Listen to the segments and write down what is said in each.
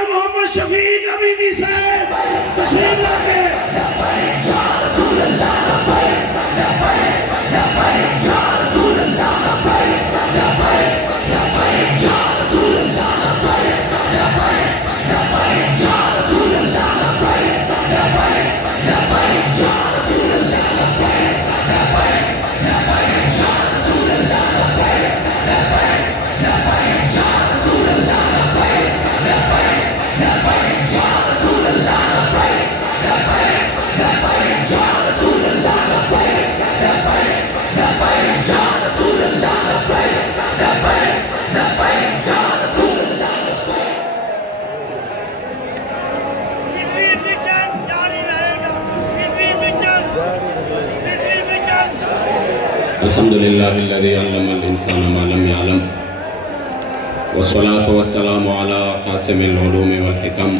مولانا محمد شفیق حبیبی صاحب تشریف لاتے ہیں. یا رسول اللہ لبیک لبیک لبیک یا رسول اللہ لبیک لبیک لبیک یا رسول اللہ لبیک لبیک لبیک یا رسول اللہ لبیک لبیک لبیک یا رسول اللہ لبیک لبیک لبیک یا رسول اللہ لبیک لبیک لبیک یا رسول اللہ لبیک لبیک لبیک یا رسول اللہ لبیک لبیک لبیک یا رسول اللہ لبیک لبیک لبیک یا رسول اللہ لبیک لبیک لبیک یا رسول اللہ لبیک. الحمد لله الذي علم الإنسان ما لم يعلم والصلاة والسلام على قاسم العلوم والحكم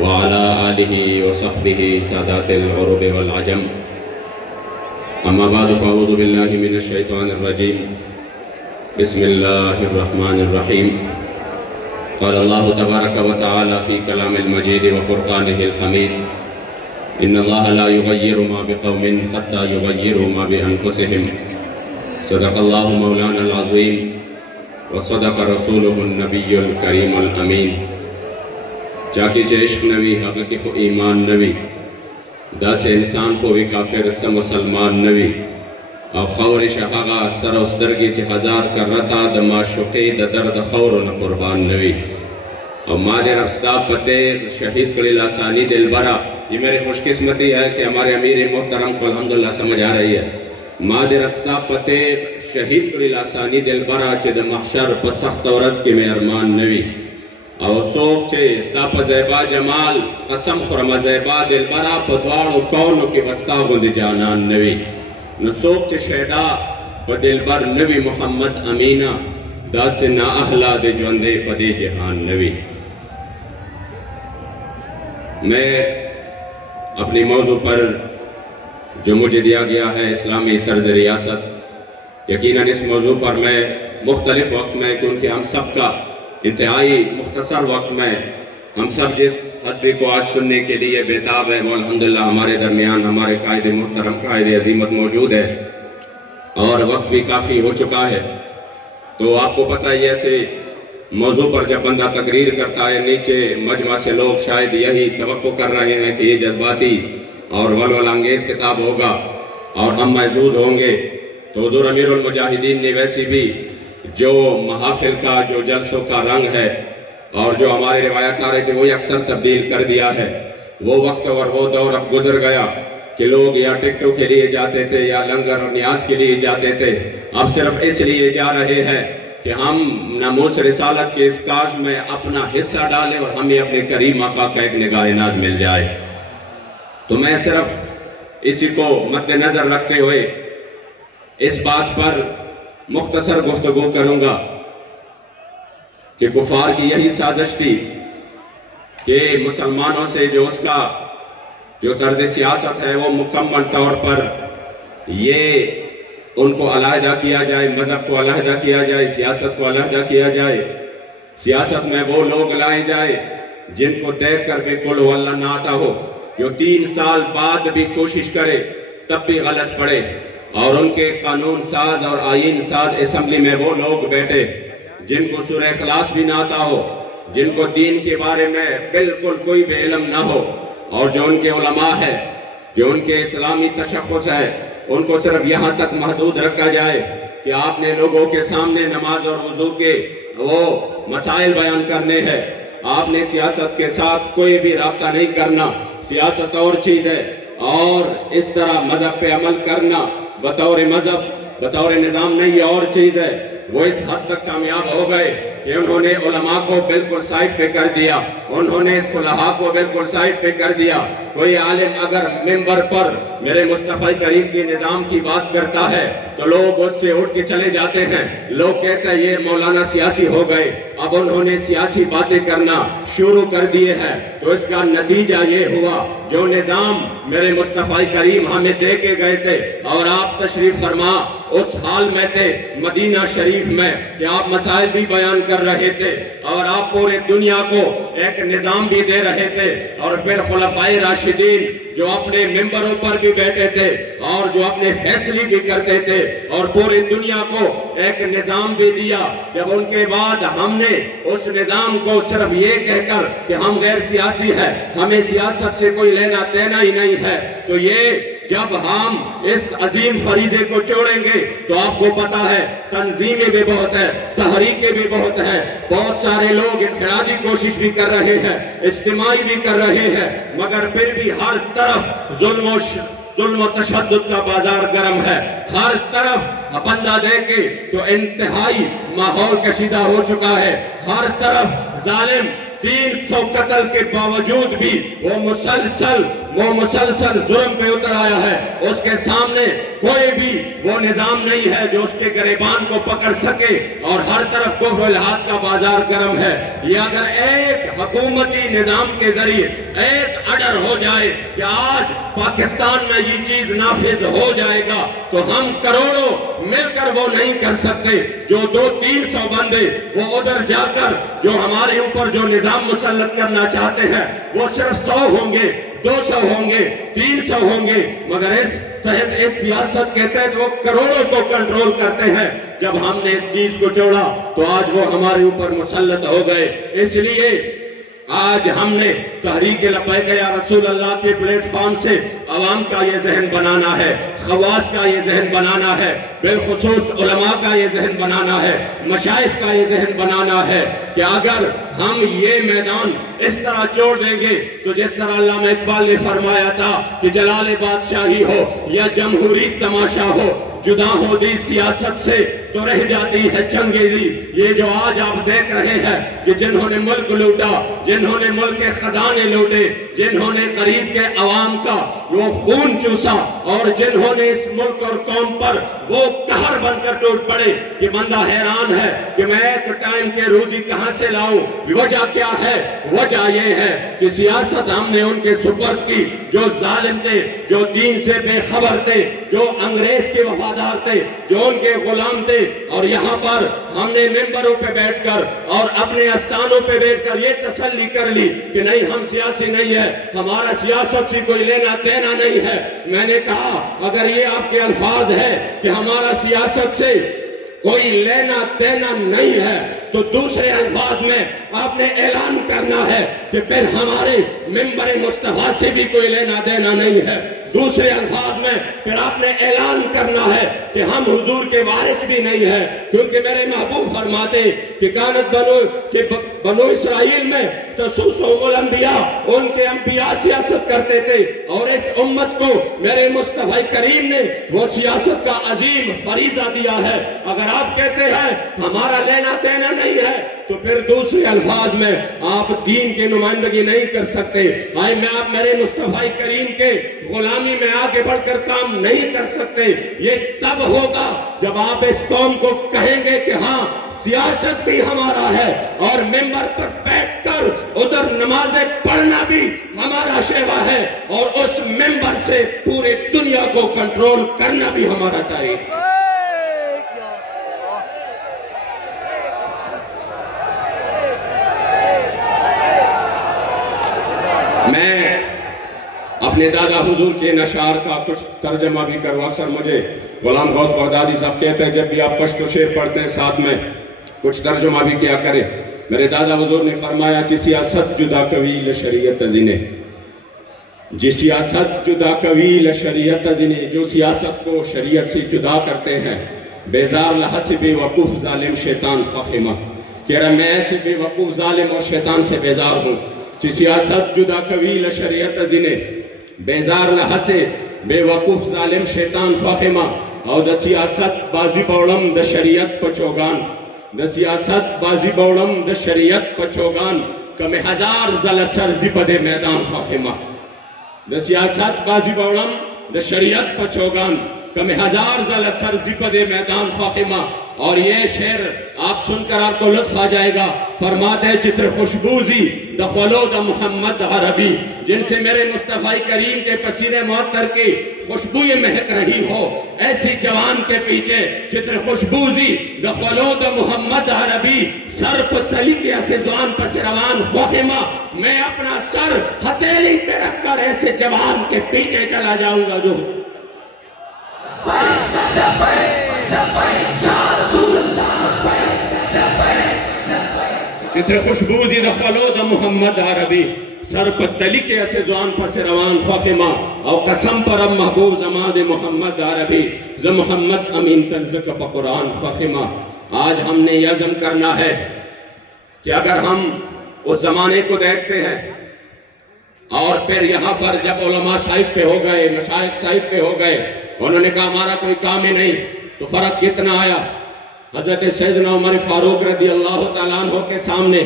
وعلى آله وصحبه سادات العرب والعجم. أما بعد فأعوذ بالله من الشيطان الرجيم. بسم الله الرحمن الرحيم. قال الله تبارك وتعالى في كلام المجيد وفرقانه الحميد: إن الله لا يغير ما بقوم حتى يغيروا ما بأنفسهم. صدق الله مولانا العظيم وصدق رسوله النبي الكريم الأمين. چاکی چے عشق نوی حقیقی خو ایمان نوی دا سے انسان خوی کافر سے مسلمان نوی او خور شحاغا سر و سترگی چے ہزار کرتا دا معشوقی دا درد خور و قربان نوی او مادر افسکاب پتے شہید کلی لاسانی دل برا. یہ میری خوش قسمتی ہے کہ ہمارے امیر محترم کو الحمدللہ سمجھ آ رہی ہے. مادر افسکاب پتے شہید کلی لاسانی دل برا چے دا محشر پر سخت ورز کی میں ارمان نوی او سوک چے استاپ زیبا جمال قسم خورم زیبا دل برا پدوارو کونو کی بستا گند جانان نوی. نو سوک چے شہدہ پا دل بر نوی محمد امینہ دا سے نا اہلا دے جوندے پدی جہان نوی. میں اپنی موضوع پر جو مجھے دیا گیا ہے اسلامی طرز ریاست، یقیناً اس موضوع پر میں مختلف وقت میں کیونکہ ہم سب کا انتہائی مختصر وقت میں ہم سب جس حسبی کو آج سننے کے لیے بیتاب ہے وہ الحمدللہ ہمارے درمیان ہمارے قائد محترم قائد عظیمت موجود ہے اور وقت بھی کافی ہو چکا ہے. تو آپ کو پتہ ہے ایسے موضوع پر جب بندہ تقریر کرتا ہے نیچے مجمع سے لوگ شاید یہی توقع کر رہے ہیں کہ یہ جذباتی اور ولول انگیز کتاب ہوگا اور ہم محظوظ ہوں گے. تو حضور امیر المجاہدین نے ویسی بھی جو محافل کا جو جلسوں کا رنگ ہے اور جو ہمارے روایت کارے تھے وہی اکثر تبدیل کر دیا ہے. وہ وقت اور وہ دور اب گزر گیا کہ لوگ یا ٹکٹوں کے لیے جاتے تھے یا لنگر اور نیاز کے لیے جاتے تھے. اب صرف اس لیے جا رہے ہیں کہ ہم ناموس رسالت کے اس کاج میں اپنا حصہ ڈالیں اور ہمیں اپنے کریم آقا کا ایک نگاہ ناز مل جائے. تو میں صرف اسی کو مد نظر رکھتے ہوئے اس بات پر مختصر گفتگو کروں گا کہ کفار کی یہی سازش تھی کہ مسلمانوں سے جو اس کا جو طرز سیاست ہے وہ مکمل طور پر یہ ان کو علیحدہ کیا جائے، مذہب کو علیحدہ کیا جائے، سیاست کو علیحدہ کیا جائے. سیاست میں وہ لوگ لائے جائے جن کو دیکھ کر کے قل ہو اللہ نہ آتا ہو، جو 3 سال بعد بھی کوشش کرے تب بھی غلط پڑے، اور ان کے قانون ساز اور آئین ساز اسمبلی میں وہ لوگ بیٹھے جن کو سورہ اخلاص بھی نہ آتا ہو، جن کو دین کے بارے میں بالکل کوئی بھی علم نہ ہو، اور جو ان کے علماء ہے، جو ان کے اسلامی تشخص ہے، ان کو صرف یہاں تک محدود رکھا جائے کہ آپ نے لوگوں کے سامنے نماز اور وضو کے وہ مسائل بیان کرنے ہیں. آپ نے سیاست کے ساتھ کوئی بھی رابطہ نہیں کرنا، سیاست اور چیز ہے، اور اس طرح مذہب پہ عمل کرنا بطور مذہب بطور نظام نہیں یہ اور چیز ہے. وہ اس حد تک کامیاب ہو گئے کہ انہوں نے علماء کو بالکل سائٹ پہ کر دیا، انہوں نے صلحاء کو بالکل سائٹ پہ کر دیا. کوئی عالم اگر منبر پر میرے مصطفی کریم کے نظام کی بات کرتا ہے تو لوگ اس سے اٹھ کے چلے جاتے ہیں. لوگ کہتے ہیں یہ مولانا سیاسی ہو گئے. اب انہوں نے سیاسی باتیں کرنا شروع کر دیے ہیں. تو اس کا نتیجہ یہ ہوا جو نظام میرے مصطفی کریم ہمیں دے کے گئے تھے اور آپ تشریف فرما اس حال میں تھے مدینہ شریف میں کہ آپ مسائل بھی بیان کر رہے تھے اور آپ پورے دنیا کو ایک نظام بھی دے رہے تھے، اور پھر خلفائے راشدین جو اپنے ممبروں پر بھی بیٹھے تھے اور جو اپنے فیصلے بھی کرتے تھے اور پوری دنیا کو ایک نظام بھی دیا۔ جب ان کے بعد ہم نے اس نظام کو صرف یہ کہہ کر کہ ہم غیر سیاسی ہیں، ہمیں سیاست سے کوئی لینا دینا ہی نہیں ہے، تو یہ جب ہم اس عظیم فریضے کو چھوڑیں گے تو آپ کو پتا ہے تنظیمیں بھی بہت ہے، تحریکیں بھی بہت ہے، بہت سارے لوگ انفرادی کوشش بھی کر رہے ہیں، اجتماعی بھی کر رہے ہیں، مگر پھر بھی ہر طرف ظلم و تشدد کا بازار گرم ہے۔ ہر طرف بندہ دیکھے تو انتہائی ماحول کشیدہ ہو چکا ہے، ہر طرف ظالم 300 قتل کے باوجود بھی وہ مسلسل ظلم پہ اتر آیا ہے۔ اس کے سامنے کوئی بھی وہ نظام نہیں ہے جو اس کے گریبان کو پکڑ سکے، اور ہر طرف کفر و الحاد کا بازار گرم ہے۔ یہ اگر ایک حکومتی نظام کے ذریعے ایک آرڈر ہو جائے کہ آج پاکستان میں یہ چیز نافذ ہو جائے گا تو ہم کروڑوں مل کر وہ نہیں کر سکتے۔ جو 200-300 بندے وہ ادھر جا کر جو ہمارے اوپر جو نظام مسلط کرنا چاہتے ہیں وہ صرف 100 ہوں گے، 200 ہوں گے، 300 ہوں گے، مگر اس سیاست کے تحت وہ کروڑوں کو کنٹرول کرتے ہیں۔ جب ہم نے اس چیز کو چھوڑا تو آج وہ ہمارے اوپر مسلط ہو گئے۔ اس لیے آج ہم نے تحریک لبیک یا رسول اللہ کے پلیٹ فارم سے عوام کا یہ ذہن بنانا ہے، خواص کا یہ ذہن بنانا ہے، بالخصوص علماء کا یہ ذہن بنانا ہے، مشائخ کا یہ ذہن بنانا ہے کہ اگر ہم یہ میدان اس طرح چھوڑ دیں گے تو جس طرح علامہ اقبال نے فرمایا تھا کہ جلال بادشاہی ہو یا جمہوری تماشا ہو، جدا ہو دی سیاست سے تو رہ جاتی ہے چنگیزی۔ یہ جو آج آپ دیکھ رہے ہیں کہ جنہوں نے ملک لوٹا، جنہوں نے ملک کے خزانے لوٹے، جنہوں نے قریب کے عوام کا وہ خون چوسا، اور جنہوں نے اس ملک اور قوم پر وہ قہر بن کر ٹوٹ پڑے کہ بندہ حیران ہے کہ میں ایک ٹائم کے روزی کہاں سے لاؤں۔ وجہ کیا ہے؟ وجہ یہ ہے کہ سیاست ہم نے ان کے سپرد کی جو ظالم تھے، جو دین سے بے خبر تھے، جو انگریز کے وفادار تھے، جو ان کے غلام تھے، اور یہاں پر ہم نے ممبروں پہ بیٹھ کر اور اپنے استانوں پہ بیٹھ کر یہ تسلی کر لی کہ نہیں ہم سیاسی نہیں ہے، ہمارا سیاست سے کوئی لینا دینا نہیں ہے۔ میں نے کہا اگر یہ آپ کے الفاظ ہے کہ ہمارا سیاست سے کوئی لینا دینا نہیں ہے تو دوسرے الفاظ میں آپ نے اعلان کرنا ہے کہ پھر ہمارے ممبر مصطفیٰ سے بھی کوئی لینا دینا نہیں ہے۔ دوسرے الفاظ میں پھر آپ نے اعلان کرنا ہے کہ ہم حضور کے وارث بھی نہیں ہیں، کیونکہ میرے محبوب فرماتے کہ کانت بنو اسرائیل میں تسوسهم الانبیاء، ان کے انبیاء سیاست کرتے تھے، اور اس امت کو میرے مصطفی کریم نے وہ سیاست کا عظیم فریضہ دیا ہے۔ اگر آپ کہتے ہیں ہمارا لینا دینا نہیں ہے تو پھر دوسرے الفاظ میں آپ دین کی نمائندگی نہیں کر سکتے۔ آئے میں آپ میرے مصطفی کریم کے غلامی میں آگے بڑھ کر کام نہیں کر سکتے۔ یہ تب ہوگا جب آپ اس قوم کو کہیں گے کہ ہاں سیاست بھی ہمارا ہے اور ممبر پر بیٹھ کر ادھر نمازیں پڑھنا بھی ہمارا شیوا ہے، اور اس ممبر سے پورے دنیا کو کنٹرول کرنا بھی ہمارا تاریخ ہے۔ میں اپنے دادا حضور کے نشار کا کچھ ترجمہ بھی کروں۔ اکثر مجھے غلام غوث بغدادی صاحب کہتے ہیں جب بھی آپ پشتو شعر پڑھتے ہیں ساتھ میں کچھ ترجمہ بھی کیا کریں۔ میرے دادا حضور نے فرمایا کہ سیاست جدا قویل شریعت ازینے، جی سیاست جدا قویل شریعت ازینے، جو سیاست کو شریعت سے جدا کرتے ہیں، بیزار لحس بے وقوف ظالم شیطان فاخمہ، کہہ رہا میں ایسے بے وقوف ظالم اور شیطان سے بیزار ہوں کہ سیاست جدا قویل شریعت ازینے، بیزار لحس بے وقوف ظالم شیطان فاخمہ، اور دا سیاست بازی بوڑم دا شریعت پچوگان، دا سیاست بازی بوڑم دا شریعت پچوگان، کم ہزار زل سر زبد میدان فاخمہ، دا سیاست بازی بوڑم دا شریعت پچوگان، کم ہزار زل سر زپد میدان فاخمہ. اور یہ شعر آپ سن کر آپ کو لطف آ جائے گا. فرماتے چتر خوشبوزی دخلود محمد عربی، جن سے میرے مصطفی کریم کے پسینے معطر کی خوشبو یہ مہک رہی ہو، ایسی جوان کے پیچھے چتر خوشبوزی دخلود محمد عربی، سر پر تلی کے اسزوان پس روان فاخمہ. میں اپنا سر ہتھیلی پہ رکھ کر ایسے جوان کے پیچھے چلا جاؤں گا جو چتر خوشبوزی دخلود محمد عربی، سر پر تلی کے اسزوان پس روان فاخمہ. اور قسم پرم محبوب زماد محمد عربی ز محمد امین تنزک پا قرآن فاخمہ. آج ہم نے یہ عزم کرنا ہے کہ اگر ہم اس زمانے کو دیکھتے ہیں اور پھر یہاں پر جب علماء صاحب پہ ہو گئے، مشائخ صاحب پہ ہو گئے، انہوں نے کہا ہمارا کوئی کام ہی نہیں، تو فرق کتنا آیا. حضرت سیدنا عمر فاروق رضی اللہ تعالیٰ عنہ کے سامنے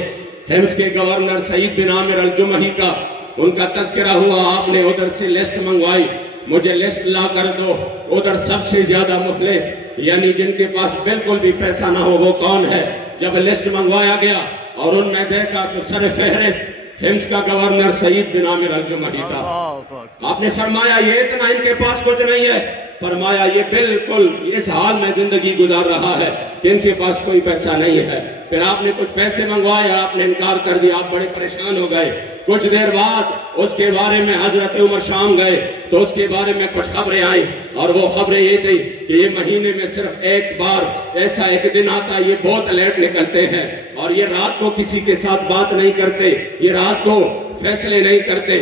حمص کے گورنر سعید بن عامر الجمحی کا ان کا تذکرہ ہوا. آپ نے ادھر سے لسٹ منگوائی، مجھے لسٹ لا کر دو، ادھر سب سے زیادہ مفلس یعنی جن کے پاس بالکل بھی پیسہ نہ ہو وہ کون ہے. جب لسٹ منگوایا گیا اور ان میں دیکھا تو سر فہرست حمص کا گورنر سعید بن عامر الجمحی تھا. آپ نے فرمایا یہ اتنا ان کے پاس کچھ نہیں ہے. فرمایا یہ بالکل اس حال میں زندگی گزار رہا ہے کہ ان کے پاس کوئی پیسہ نہیں ہے. پھر آپ نے کچھ پیسے منگوائے، آپ نے انکار کر دیا، آپ بڑے پریشان ہو گئے. کچھ دیر بعد اس کے بارے میں حضرت عمر شام گئے تو اس کے بارے میں کچھ خبریں آئیں، اور وہ خبریں یہ تھی کہ یہ مہینے میں صرف ایک بار ایسا ایک دن آتا ہے، یہ بہت لیٹ نکلتے ہیں اور یہ رات کو کسی کے ساتھ بات نہیں کرتے، یہ رات کو فیصلے نہیں کرتے.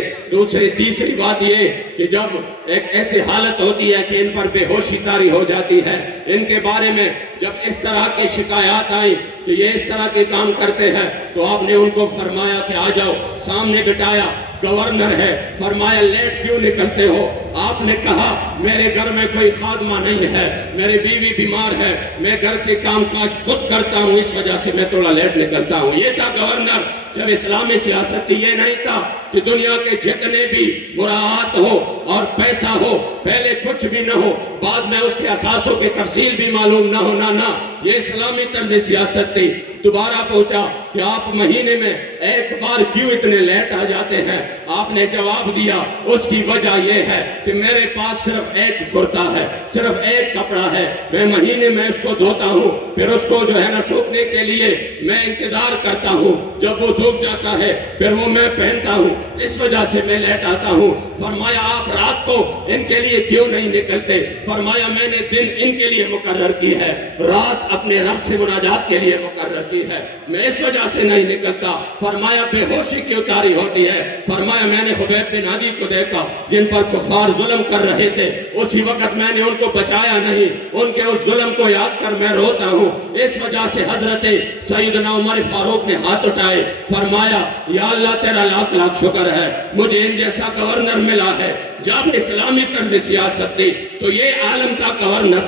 تیسری بات یہ کہ جب ایک ایسی حالت ہوتی ہے کہ ان پر بے ہوشی طاری ہو جاتی ہے. ان کے بارے میں جب اس طرح کی شکایات آئیں کہ یہ اس طرح کے کام کرتے ہیں تو آپ نے ان کو فرمایا کہ آ جاؤ. سامنے بٹھایا، گورنر ہے. فرمایا لیٹ کیوں نکلتے ہو؟ آپ نے کہا میرے گھر میں کوئی خادمہ نہیں ہے، میری بیوی بیمار ہے، میں گھر کے کام کاج خود کرتا ہوں، اس وجہ سے میں تھوڑا لیٹ نکلتا ہوں. یہ تھا گورنر. جب اسلامی سیاست یہ نہیں تھا کہ دنیا کے جتنے بھی مراعات ہو اور پیسہ ہو، پہلے کچھ بھی نہ ہو، بعد میں اس کے اساسوں کی تفصیل بھی معلوم نہ ہونا. نہ، یہ اسلامی طرز سیاست تھی. دوبارہ پوچھا کہ آپ مہینے میں ایک بار کیوں اتنے لیٹ آ جاتے ہیں؟ آپ نے جواب دیا اس کی وجہ یہ ہے کہ میرے پاس صرف ایک کرتا ہے، صرف ایک کپڑا ہے، میں مہینے میں اس کو دھوتا ہوں، پھر اس کو جو ہے نا سوکھنے کے لیے میں انتظار کرتا ہوں، جب وہ سوکھ جاتا ہے پھر وہ میں پہنتا ہوں، اس وجہ سے میں لیٹ آتا ہوں. فرمایا آپ رات کو ان کے لیے کیوں نہیں نکلتے؟ فرمایا میں نے دن ان کے لیے مقرر کی ہے، رات اپنے رب سے مناجات کے لیے مقرر کی ہے، میں اس وجہ سے نہیں نکلتا. فرمایا بے ہوشی کیوں طاری ہوتی ہے؟ فرمایا میں نے خبیب بن عدی کو دیکھا جن پر کفار ظلم کر رہے تھے، اسی وقت میں نے ان کو بچایا نہیں، ان کے اس ظلم کو یاد کر میں روتا ہوں. اس وجہ سے حضرت سیدنا عمر فاروق نے ہاتھ اٹھائے. فرمایا یا اللہ تیرا لاکھ لاکھ شکر ہے مجھے ان جیسا گورنر ملا ہے. جب اسلامی طرز سیاست تھی تو یہ عالم کا گورنر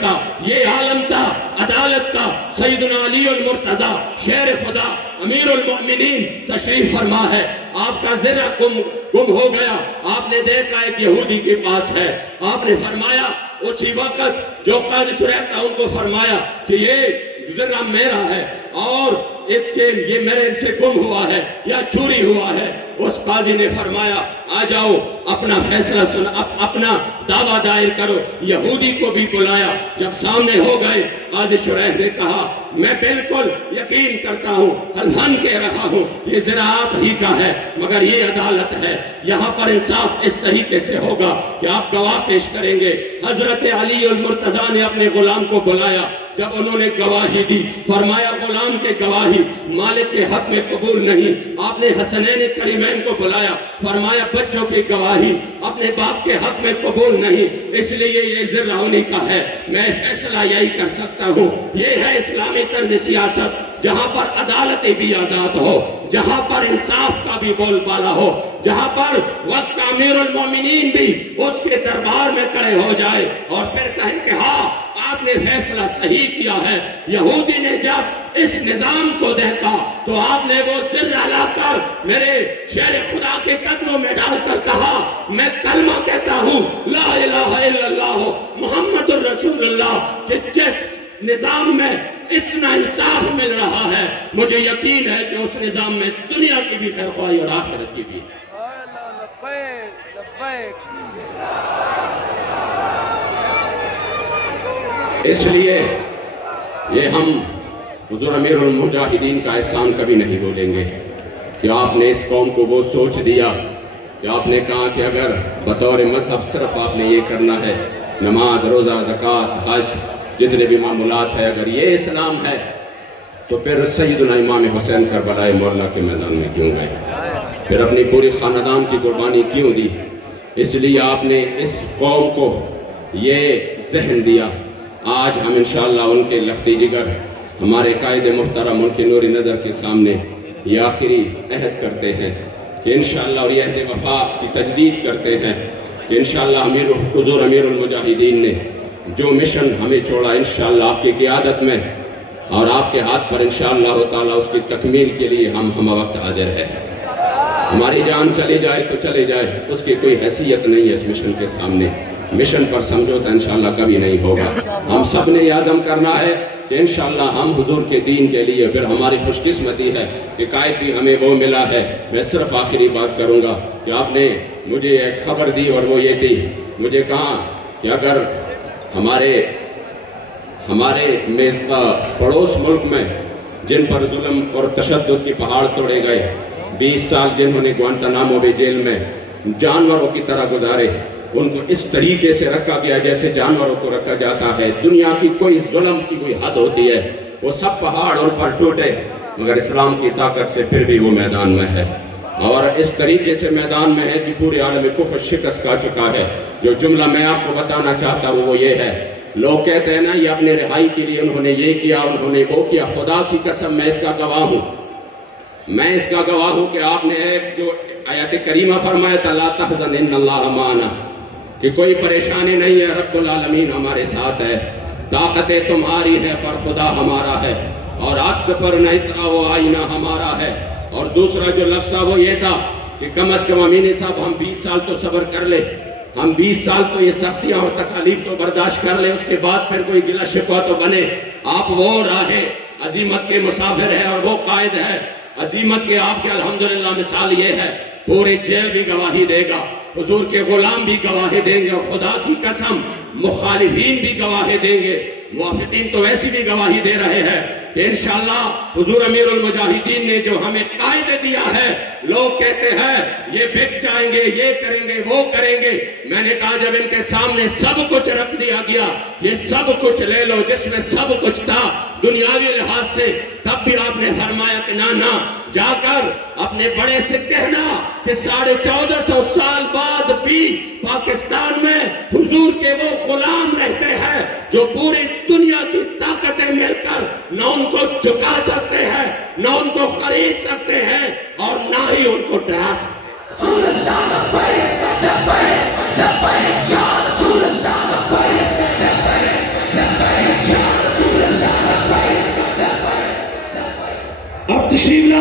تھا، یہ عالم تھا عدالت کا. سیدنا علی المرتضی شیر خدا امیر المؤمنین تشریف فرما ہے. آپ کا ذرہ گم ہو گیا، آپ نے دیکھا ایک یہودی کے پاس ہے. آپ نے فرمایا اسی وقت جو قاضی رہتا ان کو فرمایا کہ یہ ذرہ میرا ہے اور اس کے یہ میرے سے گم ہوا ہے یا چوری ہوا ہے. اس قاضی نے فرمایا آ جاؤ اپنا فیصلہ سن، اپنا دعویٰ دائر کرو. یہودی کو بھی بلایا. جب سامنے ہو گئے قاضی شریح نے کہا میں بالکل یقین کرتا ہوں، الحن کہہ رہا ہوں یہ ذرا آپ ہی کا ہے، مگر یہ عدالت ہے، یہاں پر انصاف اس طریقے سے ہوگا کہ آپ گواہ پیش کریں گے. حضرت علی المرتضی نے اپنے غلام کو بلایا. جب انہوں نے گواہی دی فرمایا غلام کے گواہی مالک کے حق میں قبول نہیں. آپ نے حسنین کریمین کو بلایا. فرمایا بچوں کی گواہی اپنے باپ کے حق میں قبول نہیں، اس لیے یہ ذرہ انہی کا ہے، میں فیصلہ یہی کر سکتا ہوں. یہ ہے اسلامی طرز سیاست. جہاں پر عدالتیں بھی آزاد ہو، جہاں پر انصاف کا بھی بول بالا ہو، جہاں پر وقت کا امیر المومنین بھی اس کے دربار میں کھڑے ہو جائے اور پھر کہیں کہ ہاں آپ نے فیصلہ صحیح کیا ہے۔ یہودی نے جب اس نظام کو دیکھا تو آپ نے وہ سر ہلا کر میرے شیر خدا کے قدموں میں ڈال کر کہا میں کلمہ کہتا ہوں لا الہ الا اللہ محمد الرسول اللہ، کہ جس نظام میں اتنا انصاف مل رہا ہے مجھے یقین ہے کہ اس نظام میں دنیا کی بھی خیر خواہی اور آخرت کی بھی۔ اس لیے یہ ہم حضور امیر المجاہدین کا احسان کبھی نہیں بولیں گے کہ آپ نے اس قوم کو وہ سوچ دیا کہ آپ نے کہا کہ اگر بطور مذہب صرف آپ نے یہ کرنا ہے، نماز، روزہ، زکوٰۃ، حج، جتنے بھی معمولات ہے، اگر یہ اسلام ہے تو پھر سیدنا امام حسین کربلائے مولا کے میدان میں کیوں گئے؟ پھر اپنی پوری خاندان کی قربانی کیوں دی؟ اس لیے آپ نے اس قوم کو یہ ذہن دیا۔ آج ہم انشاءاللہ ان کے لختی جگر، ہمارے قائد محترم، ان کے نوری نظر کے سامنے یہ آخری عہد کرتے ہیں کہ انشاءاللہ، اور یہ عہد وفا کی تجدید کرتے ہیں کہ انشاءاللہ حضور امیر المجاہدین نے جو مشن ہمیں چھوڑا انشاءاللہ آپ کی قیادت میں اور آپ کے ہاتھ پر انشاءاللہ تعالیٰ اس کی تکمیل کے لیے ہم وقت حاضر ہیں۔ ہماری جان چلی جائے تو چلے جائے، اس کی کوئی حیثیت نہیں ہے اس مشن کے سامنے۔ مشن پر سمجھوتا انشاءاللہ کبھی نہیں ہوگا۔ ہم سب نے یہ عزم کرنا ہے کہ انشاءاللہ ہم حضور کے دین کے لیے، پھر ہماری خوش قسمتی ہے کہ قائد بھی ہمیں وہ ملا ہے۔ میں صرف آخری بات کروں گا کہ آپ نے مجھے ایک خبر دی اور وہ یہ تھی، مجھے کہا کہ اگر ہمارے پڑوس ملک میں جن پر ظلم اور تشدد کی پہاڑ توڑے گئے، 20 سال جنہوں نے گوانتانامو بے جیل میں جانوروں کی طرح گزارے، ان کو اس طریقے سے رکھا گیا جیسے جانوروں کو رکھا جاتا ہے۔ دنیا کی کوئی ظلم کی کوئی حد ہوتی ہے، وہ سب پہاڑ ان پر ٹوٹے، مگر اسلام کی طاقت سے پھر بھی وہ میدان میں ہے، اور اس طریقے سے میدان میں ہے کہ پورے عالم کفر شکست کھا چکا ہے۔ جو جملہ میں آپ کو بتانا چاہتا ہوں وہ یہ ہے، لوگ کہتے ہیں نا یہ اپنے رہائی کے لیے انہوں نے یہ کیا، انہوں نے وہ کیا۔ خدا کی قسم میں اس کا گواہ ہوں، میں اس کا گواہ ہوں کہ آپ نے ایک جو آیت کریمہ فرمایا تھا لا تحزن ان اللہ معنا، کہ کوئی پریشانی نہیں ہے، رب العالمین ہمارے ساتھ ہے، طاقتیں تمہاری ہیں پر خدا ہمارا ہے، اور عکس پر نہ اترا وہ آئینہ ہمارا ہے۔ اور دوسرا جو لفظ تھا وہ یہ تھا کہ کم از کم امین صاحب ہم 20 سال تو صبر کر لیں، ہم 20 سال تو یہ سختیاں اور تکالیف تو برداشت کر لیں، اس کے بعد پھر کوئی گلہ شکوہ تو بنے۔ آپ وہ راہ عظیمت کے مسافر ہیں اور وہ قائد ہے عظیمت کے، آپ کے الحمدللہ مثال یہ ہے، پورے جیل بھی گواہی دے گا، حضور کے غلام بھی گواہی دیں گے، اور خدا کی قسم مخالفین بھی گواہی دیں گے، موافقین تو ویسی بھی گواہی دے رہے ہیں کہ انشاءاللہ حضور امیر المجاہدین نے جو ہمیں قائد دیا ہے، لوگ کہتے ہیں یہ بک جائیں گے، یہ کریں گے، وہ کریں گے۔ میں نے کہا جب ان کے سامنے سب کچھ رکھ دیا گیا، یہ سب کچھ لے لو جس میں سب کچھ تھا دنیاوی لحاظ سے، تب بھی آپ نے فرمایا کہ نہ جا کر اپنے بڑے سے کہنا کہ 1450 سال بعد بھی پاکستان میں حضور کے وہ غلام رہتے ہیں جو پوری دنیا کی طاقتیں مل کر نہ ان کو جھکا سکتے ہیں، نہ ان کو خرید سکتے ہیں، اور نہ ہی ان کو ڈرا سکتے۔ اب تشریف لا